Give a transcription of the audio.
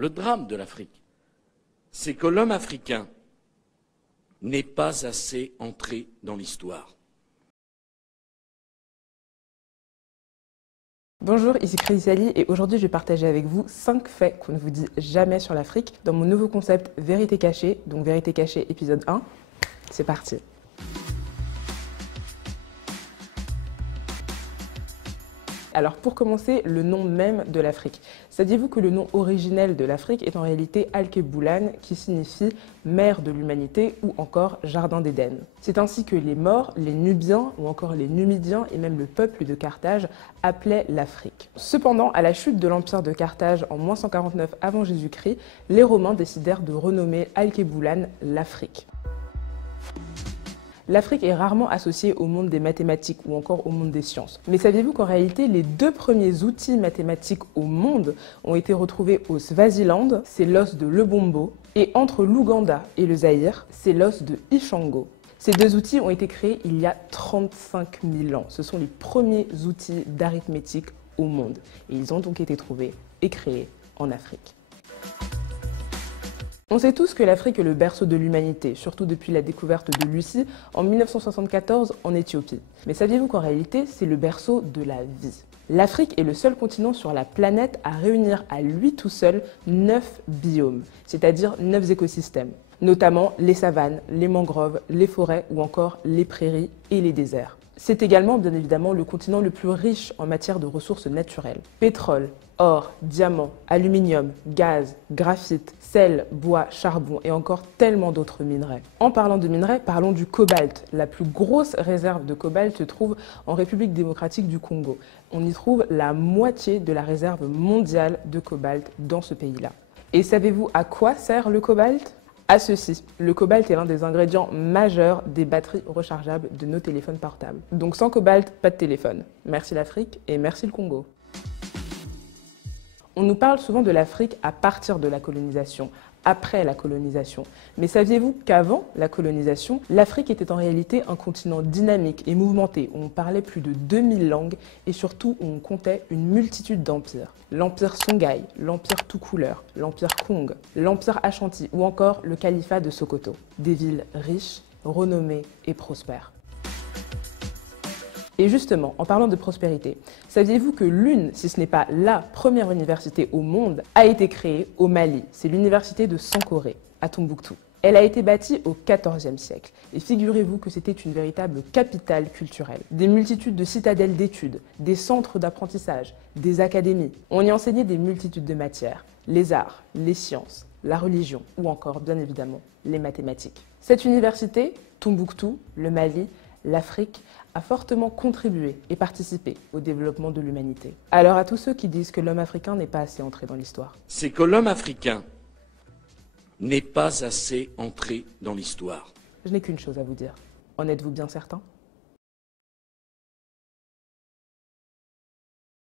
Le drame de l'Afrique, c'est que l'homme africain n'est pas assez entré dans l'histoire. Bonjour, ici Chrysalie et aujourd'hui je vais partager avec vous 5 faits qu'on ne vous dit jamais sur l'Afrique dans mon nouveau concept Vérité cachée, donc Vérité cachée épisode 1. C'est parti. Alors pour commencer, le nom même de l'Afrique. Saviez-vous que le nom originel de l'Afrique est en réalité Alkebulan, qui signifie mère de l'humanité ou encore jardin d'Éden. C'est ainsi que les Maures, les Nubiens ou encore les Numidiens et même le peuple de Carthage appelaient l'Afrique. Cependant, à la chute de l'empire de Carthage en -149 avant Jésus-Christ, les Romains décidèrent de renommer Alkebulan l'Afrique. L'Afrique est rarement associée au monde des mathématiques ou encore au monde des sciences. Mais saviez-vous qu'en réalité, les 2 premiers outils mathématiques au monde ont été retrouvés au Swaziland, c'est l'os de Lebombo, et entre l'Ouganda et le Zaïre, c'est l'os de Ishango. Ces 2 outils ont été créés il y a 35 000 ans. Ce sont les premiers outils d'arithmétique au monde. Et ils ont donc été trouvés et créés en Afrique. On sait tous que l'Afrique est le berceau de l'humanité, surtout depuis la découverte de Lucie en 1974 en Éthiopie. Mais saviez-vous qu'en réalité, c'est le berceau de la vie? L'Afrique est le seul continent sur la planète à réunir à lui tout seul 9 biomes, c'est-à-dire 9 écosystèmes, notamment les savanes, les mangroves, les forêts ou encore les prairies et les déserts. C'est également, bien évidemment, le continent le plus riche en matière de ressources naturelles. Pétrole, or, diamant, aluminium, gaz, graphite, sel, bois, charbon et encore tellement d'autres minerais. En parlant de minerais, parlons du cobalt. La plus grosse réserve de cobalt se trouve en République démocratique du Congo. On y trouve la moitié de la réserve mondiale de cobalt dans ce pays-là. Et savez-vous à quoi sert le cobalt ? À ceci, le cobalt est l'un des ingrédients majeurs des batteries rechargeables de nos téléphones portables. Donc sans cobalt, pas de téléphone. Merci l'Afrique et merci le Congo. On nous parle souvent de l'Afrique à partir de la colonisation, après la colonisation. Mais saviez-vous qu'avant la colonisation, l'Afrique était en réalité un continent dynamique et mouvementé, où on parlait plus de 2000 langues et surtout où on comptait une multitude d'empires. L'empire Songhai, l'empire Toucouleur, l'empire Kong, l'empire Ashanti ou encore le califat de Sokoto. Des villes riches, renommées et prospères. Et justement, en parlant de prospérité, saviez-vous que l'une, si ce n'est pas la première université au monde, a été créée au Mali? C'est l'université de Sankoré, à Tombouctou. Elle a été bâtie au XIVe siècle. Et figurez-vous que c'était une véritable capitale culturelle. Des multitudes de citadelles d'études, des centres d'apprentissage, des académies. On y enseignait des multitudes de matières, les arts, les sciences, la religion ou encore, bien évidemment, les mathématiques. Cette université, Tombouctou, le Mali, l'Afrique, a fortement contribué et participé au développement de l'humanité. Alors à tous ceux qui disent que l'homme africain n'est pas assez entré dans l'histoire. C'est que l'homme africain n'est pas assez entré dans l'histoire. Je n'ai qu'une chose à vous dire. En êtes-vous bien certain ?